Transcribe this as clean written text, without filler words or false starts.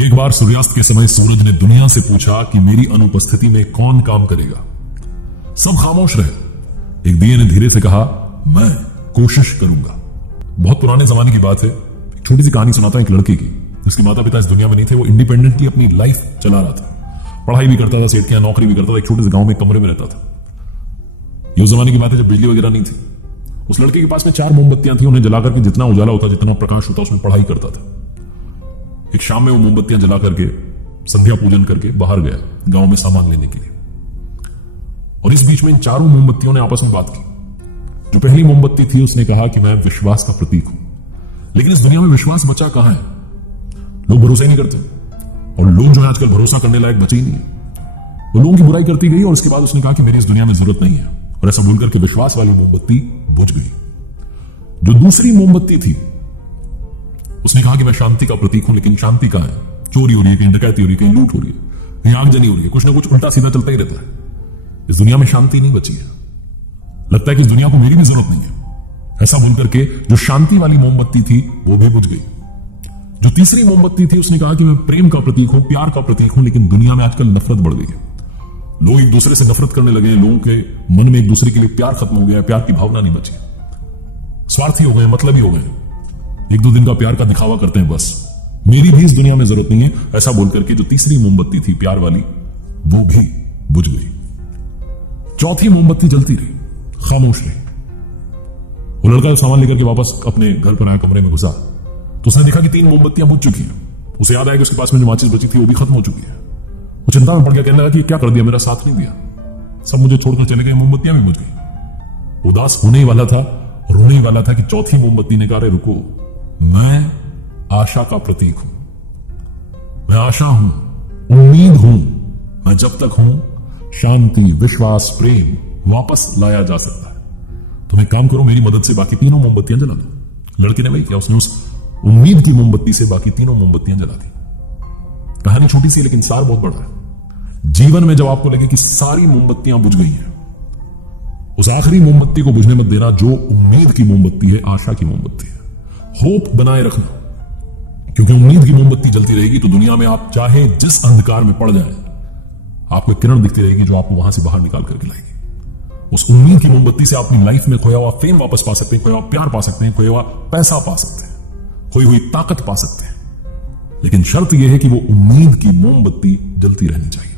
एक बार सूर्यास्त के समय सूरज ने दुनिया से पूछा कि मेरी अनुपस्थिति में कौन काम करेगा। सब खामोश रहे। एक दिए ने धीरे से कहा, मैं कोशिश करूंगा। बहुत पुराने जमाने की बात है। एक छोटी सी कहानी सुनाता हूं एक लड़के की, जिसके माता पिता इस दुनिया में नहीं थे। वो इंडिपेंडेंटली अपनी लाइफ चला रहा था, पढ़ाई भी करता था, सेठ के यहां नौकरी भी करता था, एक छोटे से गांव में कमरे में रहता था। ये उस जमाने की बात है जब बिजली वगैरह नहीं थी। उस लड़के के पास में 4 मोमबत्तियां थी। उन्हें जलाकर के जितना उजाला होता, जितना प्रकाश होता, उसमें पढ़ाई करता था। एक शाम में वो मोमबत्तियां जला करके संध्या पूजन करके बाहर गया गांव में सामान लेने के लिए। और इस बीच में इन 4 मोमबत्तियों ने आपस में बात की। जो पहली मोमबत्ती थी उसने कहा कि मैं विश्वास का प्रतीक हूं। लेकिन इस दुनिया में विश्वास बचा कहां है? लोग भरोसा ही नहीं करते। और लोग जो है आजकल भरोसा करने लायक बचे ही नहीं है। वो लोगों की बुराई करती गई और उसके बाद उसने कहा कि मेरी इस दुनिया में जरूरत नहीं है। और ऐसा बोलकर के विश्वास वाली मोमबत्ती बुझ गई। जो दूसरी मोमबत्ती थी उसने कहा कि मैं शांति का प्रतीक हूं। लेकिन शांति कहां है? चोरी हो रही है, कहीं डकैती हो रही है, कहीं लूट हो रही है, कहीं आगजनी हो रही है, कुछ ना कुछ उल्टा सीधा चलता ही रहता है। इस दुनिया में शांति नहीं बची है। लगता है कि इस दुनिया को मेरी भी जरूरत नहीं है। ऐसा बोलकर के जो शांति वाली मोमबत्ती थी वो भी बुझ गई। जो तीसरी मोमबत्ती थी उसने कहा कि मैं प्रेम का प्रतीक हूं, प्यार का प्रतीक हूं। लेकिन दुनिया में आजकल नफरत बढ़ गई है। लोग एक दूसरे से नफरत करने लगे हैं। लोगों के मन में एक दूसरे के लिए प्यार खत्म हो गया है। प्यार की भावना नहीं बची। स्वार्थी हो गए, मतलबी हो गए। 1-2 दिन का प्यार का दिखावा करते हैं बस। मेरी भी इस दुनिया में जरूरत नहीं है, ऐसा बोलकर के जो तीसरी मोमबत्ती थी प्यार वाली वो भी बुझ गई। चौथी मोमबत्ती जलती रही, खामोश रही। वो लड़का सामान लेकर के वापस अपने घर पर आया, कमरे में घुसा तो उसने देखा कि 3 मोमबत्तियां बुझ चुकी हैं। उसे याद आया कि उसके पास में जो माचिस बची थी वो भी खत्म हो चुकी है। वो चिंता में पड़ गया, कहने लगा कि क्या कर दिया, मेरा साथ नहीं दिया, सब मुझे छोड़कर चले गए, मोमबत्तियां भी बुझ गई। उदास होने ही वाला था, रोने ही वाला था कि चौथी मोमबत्ती ने कहा, अरे रुको, मैं आशा का प्रतीक हूं, मैं आशा हूं, उम्मीद हूं। मैं जब तक हूं शांति, विश्वास, प्रेम वापस लाया जा सकता है। तुम एक काम करो, मेरी मदद से बाकी 3 मोमबत्तियां जला दो। लड़के ने वही किया। उसने उस उम्मीद की मोमबत्ती से बाकी 3 मोमबत्तियां जला दी। कहानी छोटी सी लेकिन सार बहुत बड़ा है। जीवन में जब आपको लगे कि सारी मोमबत्तियां बुझ गई हैं, उस आखिरी मोमबत्ती को बुझने मत देना जो उम्मीद की मोमबत्ती है, आशा की मोमबत्ती है। होप बनाए रखना, क्योंकि उम्मीद की मोमबत्ती जलती रहेगी तो दुनिया में आप चाहे जिस अंधकार में पड़ जाए, आपको किरण दिखती रहेगी जो आपको वहां से बाहर निकाल करके लाएगी। उस उम्मीद की मोमबत्ती से अपनी लाइफ में खोया हुआ फेम वापस पा सकते हैं, खोया हुआ प्यार पा सकते हैं, खोया हुआ पैसा पा सकते हैं, खोई हुई ताकत पा सकते हैं। लेकिन शर्त यह है कि वो उम्मीद की मोमबत्ती जलती रहनी चाहिए।